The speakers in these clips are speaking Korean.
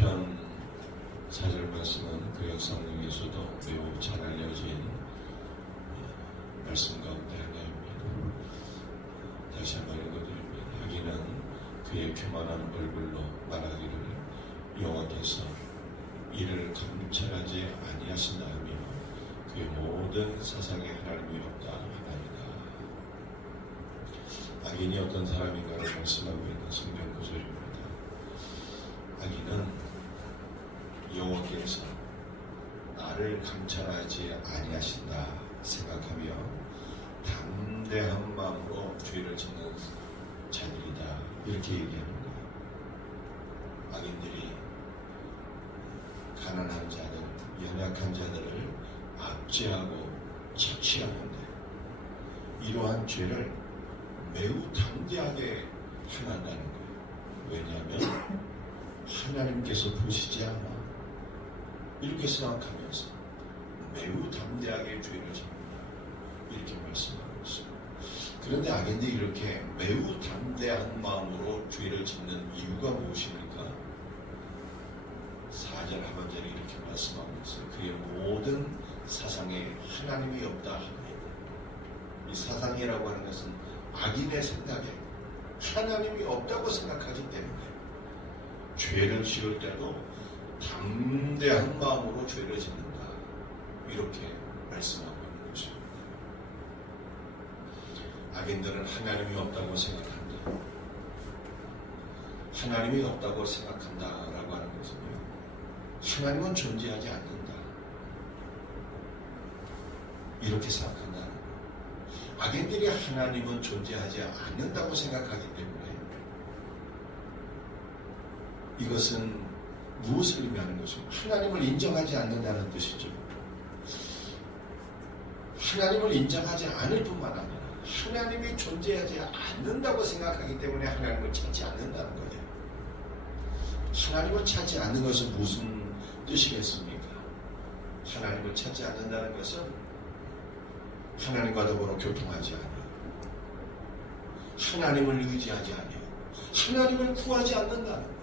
시편 4절 말씀은 구약 성경에서도 매우 잘 알려진 말씀 가운데 하나입니다. 다시 한번 읽어드립니다. 하기는 그의 교만한 얼굴로 말하기를 여호와께서 이를 감찰하지 아니하신다 하며 그의 모든 사상에 하나님이 없다 하나이다. 악인이 어떤 사람인가를 말씀하고 있는 성경 구절입니다. 악인은 여호와께서 나를 감찰하지 아니하신다 생각하며 담대한 마음으로 죄를 짓는 자들이다, 이렇게 얘기하는 거예요. 악인들이 가난한 자들, 연약한 자들을 압제하고 착취하는데 이러한 죄를 매우 담대하게 행한다는 거예요. 왜냐하면 하나님께서 보시지 않아, 이렇게 생각하면서 매우 담대하게 죄를 짓는다, 이렇게 말씀하고 있습니다. 그런데 악인들이 이렇게 매우 담대한 마음으로 죄를 짓는 이유가 무엇입니까? 4절 하반절에 이렇게 말씀하고 있어요. 그의 모든 사상에 하나님이 없다 하나이다. 이 사상이라고 하는 것은 악인의 생각에 하나님이 없다고 생각하기 때문에 죄를 지을 때도 담대한 마음으로 죄를 짓는다, 이렇게 말씀하고 있는 것입니다. 악인들은 하나님이 없다고 생각한다, 하나님이 없다고 생각한다라고 하는 것은요, 하나님은 존재하지 않는다, 이렇게 생각한다는 거예요. 악인들이 하나님은 존재하지 않는다고 생각하기 때문에 이것은 무엇을 의미하는 것입니까? 하나님을 인정하지 않는다는 뜻이죠. 하나님을 인정하지 않을 뿐만 아니라 하나님이 존재하지 않는다고 생각하기 때문에 하나님을 찾지 않는다는 거예요. 하나님을 찾지 않는 것은 무슨 뜻이겠습니까? 하나님을 찾지 않는다는 것은 하나님과 더불어 교통하지 않아요. 하나님을 의지하지 않아요. 하나님을 구하지 않는다는 거예요.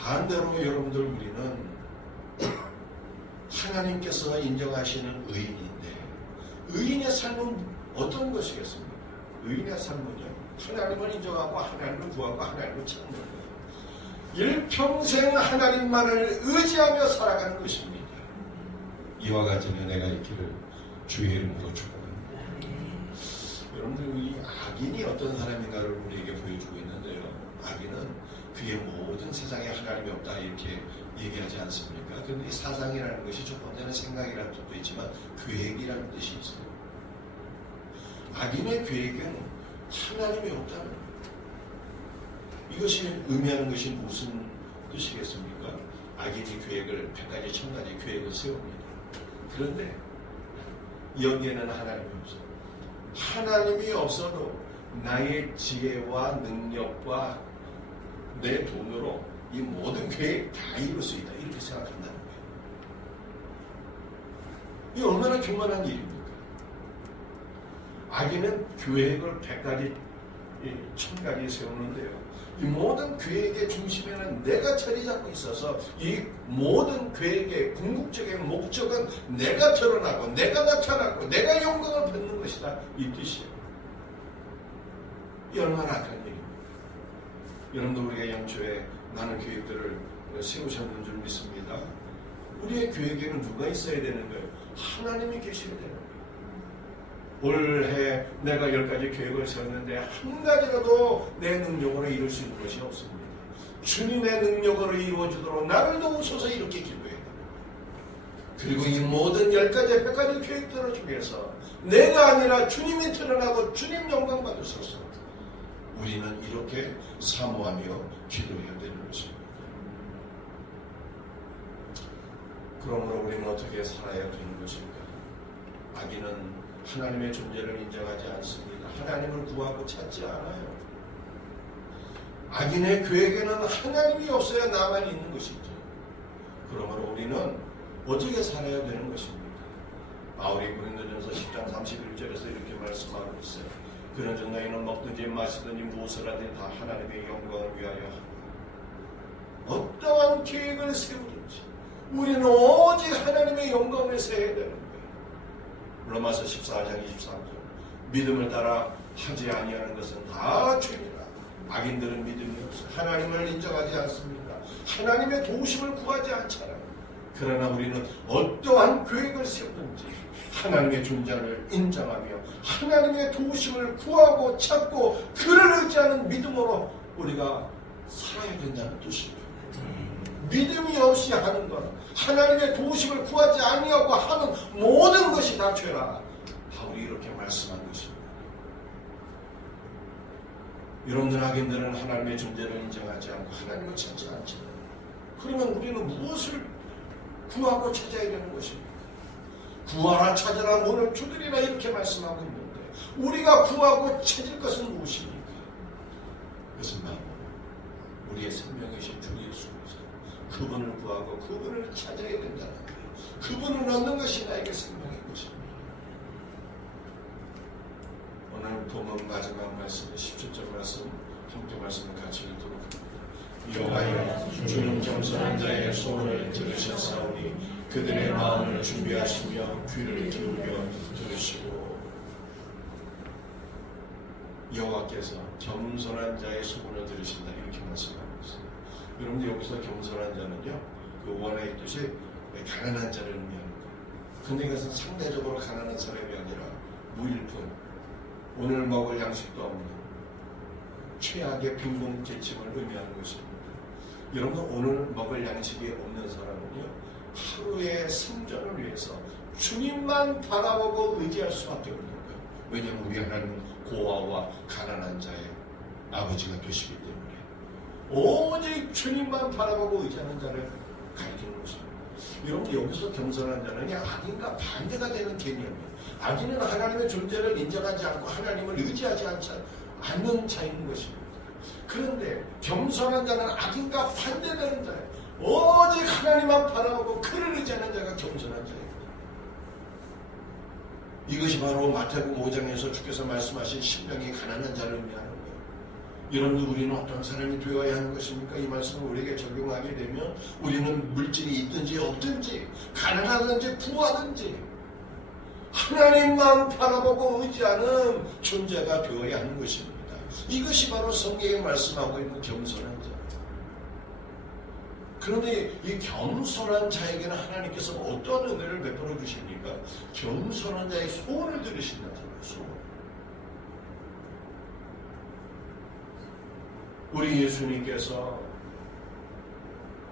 반대로 여러분들, 우리는 하나님께서 인정하시는 의인인데 의인의 삶은 어떤 것이겠습니까? 의인의 삶은요, 하나님을 인정하고 하나님을 구하고 하나님을 찾는 거예요. 일평생 하나님만을 의지하며 살아가는 것입니다. 이와 같은 은혜가 있기를 주의 이름으로 축원합니다. 여러분들, 이 악인이 어떤 사람인가를 우리에게 보여주고 있는데요, 악인은 그의 모든 세상에 하나님이 없다, 이렇게 얘기하지 않습니까? 그런데 이 사상이라는 것이 첫 번째는 생각이라는 뜻도 있지만 계획이라는 뜻이 있어요. 악인의 계획은 하나님이 없다는 거예요. 이것이 의미하는 것이 무슨 뜻이겠습니까? 악인이 계획을 100가지 1000가지 계획을 세웁니다. 그런데 여기에는 하나님이 없어요. 하나님이 없어도 나의 지혜와 능력과 내 돈으로 이 모든 계획 다 이룰 수 있다, 이렇게 생각한다는 거예요. 이게 얼마나 교만한 일입니까? 악인은 계획을 100가지 1000가지 세우는데요, 이 모든 계획의 중심에는 내가 자리 잡고 있어서 이 모든 계획의 궁극적인 목적은 내가 드러나고 내가 나타나고 내가 영광을 받는 것이다, 이 뜻이에요. 이 얼마나 악한 일입니까? 여러분들, 우리가 양초에 많은 계획들을 세우셨는 줄 믿습니다. 우리의 계획에는 누가 있어야 되는 거예요? 하나님이 계셔야 되는 거예요. 올해 내가 10가지 계획을 세웠는데 한 가지라도 내 능력으로 이룰 수 있는 것이 없습니다. 주님의 능력으로 이루어지도록 나를 도우소서, 이렇게 기도해야 됩니다. 그리고 이 모든 10가지 100가지 계획들을 중에서 내가 아니라 주님이 드러나고 주님 영광 받으소서, 우리는 이렇게 사모하며 기도해야 되는 것입니다. 그러므로 우리는 어떻게 살아야 되는 것일까? 악인은 하나님의 존재를 인정하지 않습니다. 하나님을 구하고 찾지 않아요. 악인의 계획에는 하나님이 없어야 나만 있는 것이죠. 그러므로 우리는 어떻게 살아야 되는 것입니까? 바울이 고린도전서 10장 31절에서 이렇게 말씀하고 있어요. 그런즉 너희는 먹든지 마시든지 무엇을 하든지 다 하나님의 영광을 위하여 어떠한 계획을 세우든지 우리는 오직 하나님의 영광을 위해서 해야 되는 거예요. 로마서 14장 23절 믿음을 따라 하지 아니하는 것은 다 죄니라. 악인들은 믿음이 없어 하나님을 인정하지 않습니다. 하나님의 도우심을 구하지 않잖아요. 그러나 우리는 어떠한 계획을 세우든지 하나님의 존재를 인정하며 하나님의 도우심을 구하고 찾고 그를 의지하는 믿음으로 우리가 살아야 된다는 뜻입니다. 믿음이 없이 하는 것, 하나님의 도우심을 구하지 아니하고 하는 모든 것이 다 죄라. 바울이 이렇게 말씀한 것입니다. 여러분들 악인들은 하나님의 존재를 인정하지 않고 하나님을 찾지 않잖아요. 그러면 우리는 무엇을 구하고 찾아야 되는 것입니까? 구하라 찾으라 문을 두드리라 이렇게 말씀하고 있는데 우리가 구하고 찾을 것은 무엇입니까? 그것은 바로 우리의 생명이신 주 예수 그리스도 그분을 구하고 그분을 찾아야 된다는 거예요. 그분을 얻는 것이 나에게 생명인 것입니다. 오늘 본문 마지막 말씀 17절 말씀 함께 말씀을 같이 읽도록 합니다. 여호와여 주는 겸손한 자의 소원을 들으셨사오니 그들의 마음을 준비하시며 귀를 기울여 들으시고 여호와께서 겸손한 자의 소원을 들으신다 이렇게 말씀하고 있습니다. 여러분들 여기서 겸손한 자는요 그 원어의 뜻이 가난한 자를 의미하는 거예요. 근데 이것은 상대적으로 가난한 사람이 아니라 무일푼 오늘 먹을 양식도 없는 최악의 빈곤 계층을 의미하는 것입니다. 여러분 오늘 먹을 양식이 없는 사람은요 하루의 생존을 위해서 주님만 바라보고 의지할 수밖에 없는 거예요. 왜냐하면 우리 하나님은 고아와 가난한 자의 아버지가 되시기 때문에 오직 주님만 바라보고 의지하는 자를 가리키는 것입니다. 여러분 여기서 겸손한 자는 악인과 반대가 되는 개념이에요. 악인은 하나님의 존재를 인정하지 않고 하나님을 의지하지 않는 자인 것입니다. 그런데 겸손한 자는 악인과 반대되는 자예요. 오직 하나님만 바라보고 그를 의지하는 자가 겸손한 자입니다. 이것이 바로 마태복음 5장에서 주께서 말씀하신 신명이 가난한 자를 의미하는 거예요. 여러분들 우리는 어떤 사람이 되어야 하는 것입니까? 이 말씀을 우리에게 적용하게 되면 우리는 물질이 있든지 없든지 가난하든지 부하든지 하나님만 바라보고 의지하는 존재가 되어야 하는 것입니다. 이것이 바로 성경에 말씀하고 있는 겸손한 자. 그런데 이 겸손한 자에게는 하나님께서 어떤 은혜를 베풀어 주십니까? 겸손한 자의 소원을 들으신다잖아요. 소원. 우리 예수님께서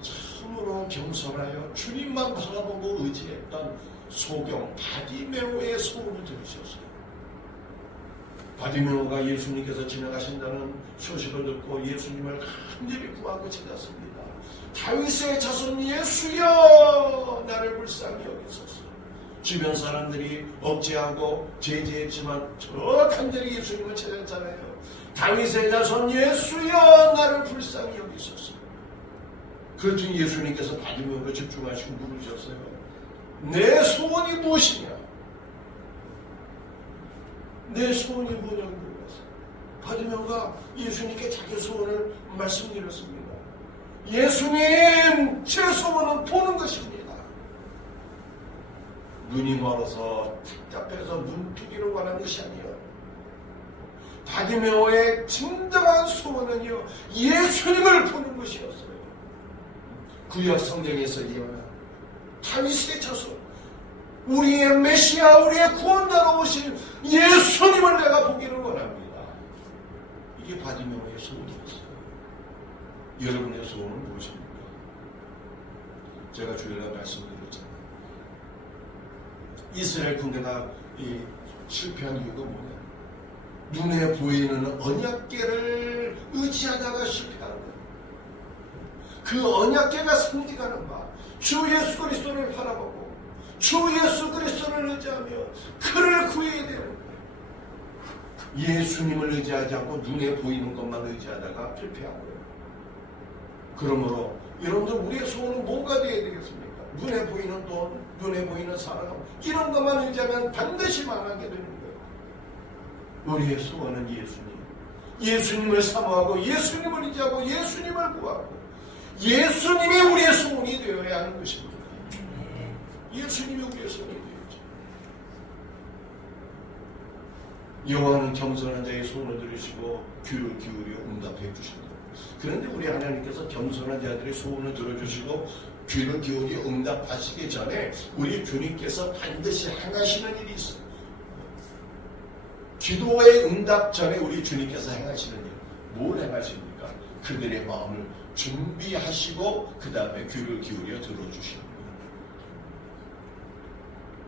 참으로 겸손하여 주님만 바라보고 의지했던 소경 바디메오의 소원을 들으셨어요. 바디메오가 예수님께서 지나가신다는 소식을 듣고 예수님을 간절히 구하고 찾았습니다. 다윗의 자손 예수여 나를 불쌍히 여기소서. 주변 사람들이 억제하고 제지했지만 저 간절히 예수님을 찾았잖아요. 다윗의 자손 예수여 나를 불쌍히 여기소서. 그중 예수님께서 바디메오가 집중하시고 물으셨어요. 내 소원이 무엇이냐? 내 소원이 뭐냐고 물어봤어요. 바디메오가 예수님께 자기 소원을 말씀드렸습니다. 예수님, 제 소원은 보는 것입니다. 눈이 멀어서 답답해서 눈뜨기를 원하는 것이 아니에요. 바디메오의 진정한 소원은요, 예수님을 보는 것이었어요. 구약 성경에서 이어난 다윗의 자손, 우리의 메시아, 우리의 구원자로 오신 예수님을 내가 보기를 원합니다. 이게 바디메오의 소원이었어요. 여러분의 소원은 무엇입니까? 제가 주일날 말씀드렸잖아요. 이스라엘 군대가 실패한 이유가 뭐냐? 눈에 보이는 언약궤를 의지하다가 실패한 거예요. 그 언약궤가 상징하는 바, 주 예수 그리스도를 바라보고 주 예수 그리스도를 의지하며 그를 구해야 되는 거예요. 예수님을 의지하지 않고 눈에 보이는 것만 의지하다가 실패한 거예요. 그러므로 여러분들 우리의 소원은 뭐가 되어야 되겠습니까? 눈에 보이는 돈, 눈에 보이는 사랑, 이런 것만 의지하면 반드시 망하게 되는 거예요. 우리의 소원은 예수님. 예수님을 사모하고 예수님을 의지하고 예수님을 구하고 예수님이 우리의 소원이 되어야 하는 것입니다. 예수님이 우리의 소원이 되어야죠. 여호와는 겸손한 자의 소원을 들으시고 귀를 기울여 응답해 주신다. 그런데 우리 하나님께서 겸손한 자들의 소원을 들어주시고 귀를 기울여 응답하시기 전에 우리 주님께서 반드시 행하시는 일이 있습니다. 기도의 응답 전에 우리 주님께서 행하시는 일, 뭘 행하십니까? 그들의 마음을 준비하시고 그 다음에 귀를 기울여 들어주십니다.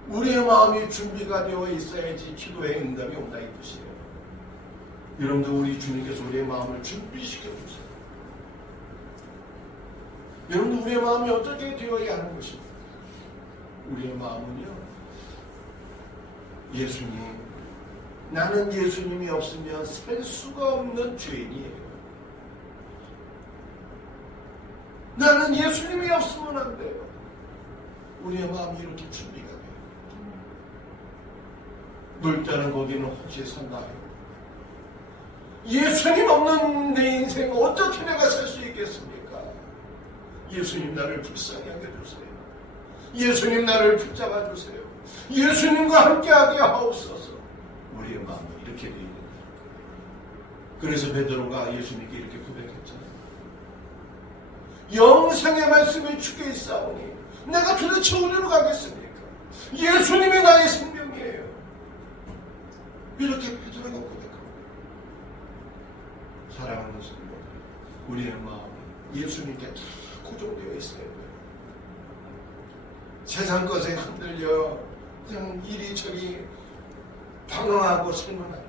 우리의 마음이 준비가 되어 있어야지 기도의 응답이 온다 이 뜻이에요. 여러분들 우리 주님께서 우리의 마음을 준비시켜주세요. 여러분들 우리의 마음이 어떻게 되어야 하는 것입니까? 우리의 마음은요, 예수님, 나는 예수님이 없으면 살 수가 없는 죄인이에요. 나는 예수님이 없으면 안 돼요. 우리의 마음이 이렇게 준비가 돼요. 물자는 거기는 혹시 산다 해요. 예수님 없는 내 인생 어떻게 내가 살 수 있겠습니까? 예수님 나를 불쌍히 여겨주세요. 예수님 나를 붙잡아 주세요. 예수님과 함께하게 하옵소서. 우리의 마음은 이렇게 되어 있는 거예요. 그래서 베드로가 예수님께 이렇게 고백했잖아요. 영생의 말씀이 주께 있사오니 내가 도대체 어디로 가겠습니까? 예수님이 나의 생명이에요. 이렇게 베드로가 고백합니다. 사랑하는 성도, 우리의 마음이 예수님께 다 고정되어 있어야 돼요. 세상 것에 흔들려 그냥 이리저리 방황하고 살면 안 돼요.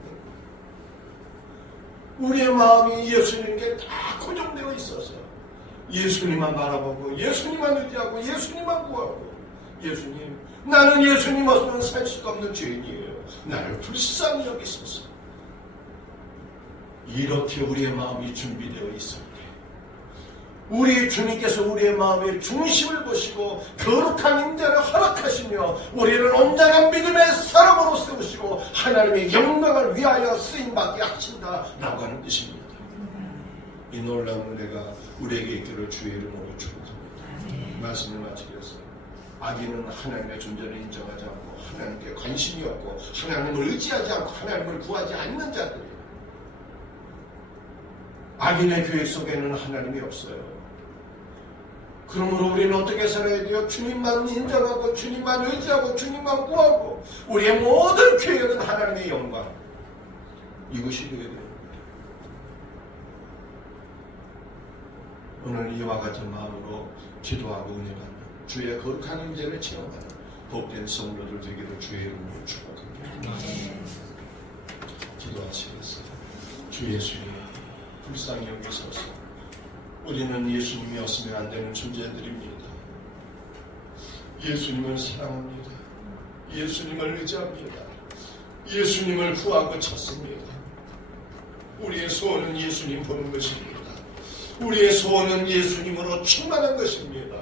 우리의 마음이 예수님께 다 고정되어 있어서 예수님만 바라보고 예수님만 의지하고 예수님만 구하고 예수님, 나는 예수님 없으면 살 수가 없는 죄인이에요. 나를 불쌍히 여기소서. 이렇게 우리의 마음이 준비되어 있을 때 우리 주님께서 우리의 마음의 중심을 보시고 거룩한 임재를 허락하시며 우리를 온전한 믿음의 사람으로 세우시고 하나님의 영광을 위하여 쓰임받게 하신다라고 하는 뜻입니다. 이 놀라운 은혜가 우리에게 있기를 주의 이름으로 축복합니다. 말씀을 마치겠습니다. 악인은 하나님의 존재를 인정하지 않고 하나님께 관심이 없고 하나님을 의지하지 않고 하나님을 구하지 않는 자들이에요. 악인의 계획 속에는 하나님이 없어요. 그러므로 우리는 어떻게 살아야 돼요? 주님만 인정하고 주님만 의지하고 주님만 구하고 우리의 모든 계획은 하나님의 영광, 이것이 되어야 됩니다. 오늘 이와 같은 마음으로 기도하고 은혜받는 주의 거룩한 임재를 체험하는 복된 성도들 되기를 주의 이름으로 축복합니다. 기도하시겠습니다. 주 예수님, 불쌍히 여기소서. 우리는 예수님이 없으면 안 되는 존재들입니다. 예수님을 사랑합니다. 예수님을 의지합니다. 예수님을 구하고 찾습니다. 우리의 소원은 예수님 보는 것입니다. 우리의 소원은 예수님으로 충만한 것입니다.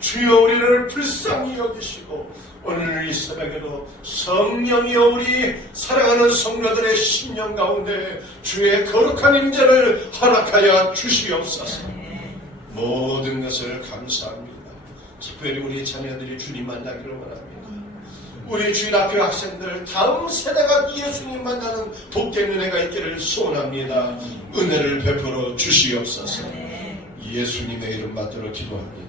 주여 우리를 불쌍히 여기시고 오늘 이 새벽에도 성령이여 우리 사랑하는 성도들의 심령 가운데 주의 거룩한 임재를 허락하여 주시옵소서. 모든 것을 감사합니다. 특별히 우리 자녀들이 주님 만나기를 원합니다. 우리 주일학교 학생들 다음 세대가 예수님 만나는 복된 은혜가 있기를 소원합니다. 은혜를 베풀어 주시옵소서. 예수님의 이름 받들어 기도합니다.